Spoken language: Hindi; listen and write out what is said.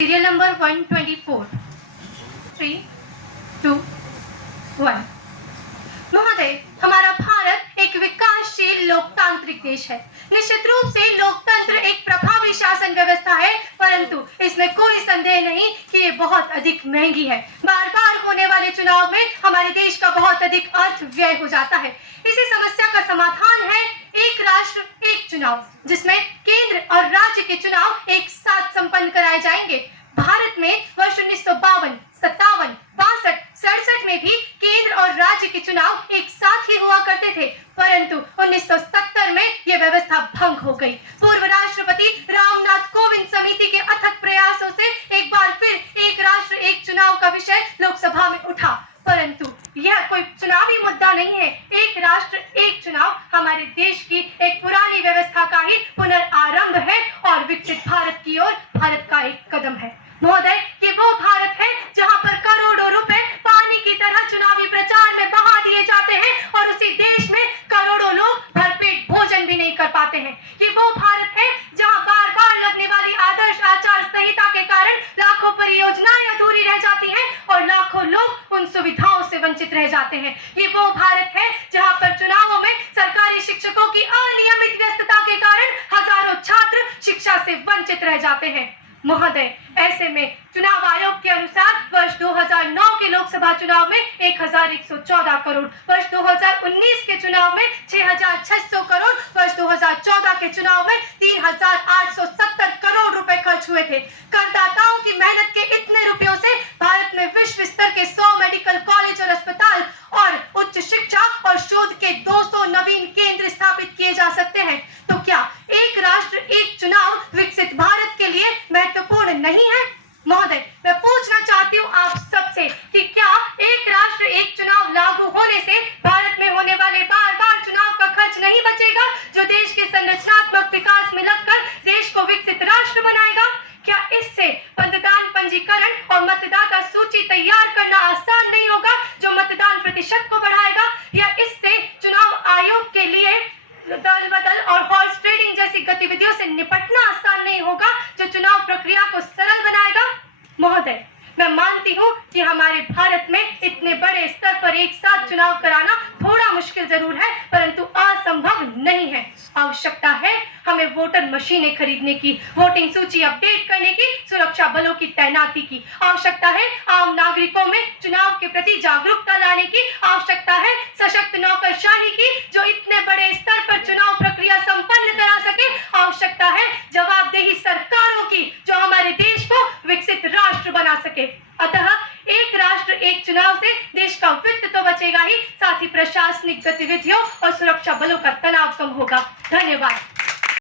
Serial number 124 3 2 1। महोदय, हमारा भारत एक विकासशील लोकतांत्रिक देश है। निश्चित रूप से लोकतंत्र एक प्रभावी शासन व्यवस्था है, परंतु इसमें कोई संदेह नहीं कि ये बहुत अधिक महंगी है। बार बार होने वाले चुनाव में हमारे देश का बहुत अधिक अर्थ व्यय हो जाता है। इसी समस्या का समाधान है एक राष्ट्र एक चुनाव, जिसमें केंद्र और राज्य के चुनाव एक साथ संपन्न कराए जाएंगे। भारत में वर्ष 1952, 57, 62, 67 में भी केंद्र और राज्य के चुनाव एक साथ ही हुआ करते थे, परंतु 1970 में यह व्यवस्था भंग हो गई। पूर्व राष्ट्रपति रामनाथ कोविंद समिति के अथक प्रयासों से एक बार फिर एक राष्ट्र एक चुनाव का विषय लोकसभा में उठा, परंतु यह कोई चुनावी मुद्दा नहीं है। एक राष्ट्र एक चुनाव हमारे देश की एक पुरानी व्यवस्था का ही पुनरारंभ है और विकसित भारत की ओर भारत का एक कदम है। महोदय, ये वो भारत है जहां पर करोड़ों रुपए पानी की तरह चुनावी प्रचार में बहा दिए जाते हैं और उसी देश में करोड़ों लोग भरपेट भोजन भी नहीं कर पाते हैं। ये वो भारत है जहां बार बार लगने वाली आदर्श आचार संहिता के कारण लाखों परियोजनाएं अधूरी रह जाती हैं और लाखों लोग उन सुविधाओं से वंचित रह जाते हैं। ये वो भारत है जहां पर चुनावों में सरकारी शिक्षकों की अनियमित व्यस्तता के कारण हजारों छात्र शिक्षा से वंचित रह जाते हैं। महोदय, ऐसे में चुनाव आयोग के अनुसार वर्ष 2009 के लोकसभा चुनाव में 1114 करोड़, वर्ष 2019 के चुनाव में 6600 करोड़, वर्ष 2014 के चुनाव में 3870 करोड़ रुपए खर्च हुए थे। करदाताओं की मेहनत के इतने रुपयों से भारत में विश्व स्तर के 100 मेडिकल कॉलेज और अस्पताल और उच्च शिक्षा और शोध के 200 नवीन केंद्र स्थापित किए जा सकते हैं। तो क्या एक राष्ट्र एक चुनाव विकसित भारत के लिए महत्वपूर्ण नहीं है? महोदय, मैं पूछना चाहती हूँ आप सबसे कि क्या एक राष्ट्र एक चुनाव लागू होने से भारत में होने वाले बार बार चुनाव का खर्च नहीं बचेगा, जो देश के संरचनात्मक विकास में लगकर देश को विकसित राष्ट्र बनाएगा? क्या इससे मतदान पंजीकरण और मतदाता सूची तैयार करना आसान नहीं होगा, जो मतदान प्रतिशत को बढ़ाएगा? या इससे चुनाव आयोग के लिए दल बदल और हॉर्स ट्रेडिंग जैसी गतिविधियों से निपटना आसान नहीं होगा, जो चुनाव प्रक्रिया को सरल बनाएगा? महोदय, मैं मानती हूँ कि हमारे भारत में इतने बड़े स्तर पर एक साथ चुनाव कराना थोड़ा मुश्किल जरूर है, परंतु असंभव नहीं है। आवश्यकता है हमें वोटर मशीनें खरीदने की, वोटिंग सूची अपडेट करने की, सुरक्षा बलों की तैनाती की। आवश्यकता है आम नागरिकों में चुनाव के प्रति जागरूकता लाने की। आवश्यकता है सशक्त नौकरशाही की, जो इतने बड़े स्तर पर चुनाव प्रक्रिया संपन्न करा सके। आवश्यकता है जवाबदेही सरकारों की, जो हमारे देश को विकसित राष्ट्र बना सके। अतः एक राष्ट्र एक चुनाव से देश का वित्त तो बचेगा ही, साथ ही प्रशासनिक गतिविधियों और सुरक्षा बलों का तनाव कम होगा। धन्यवाद।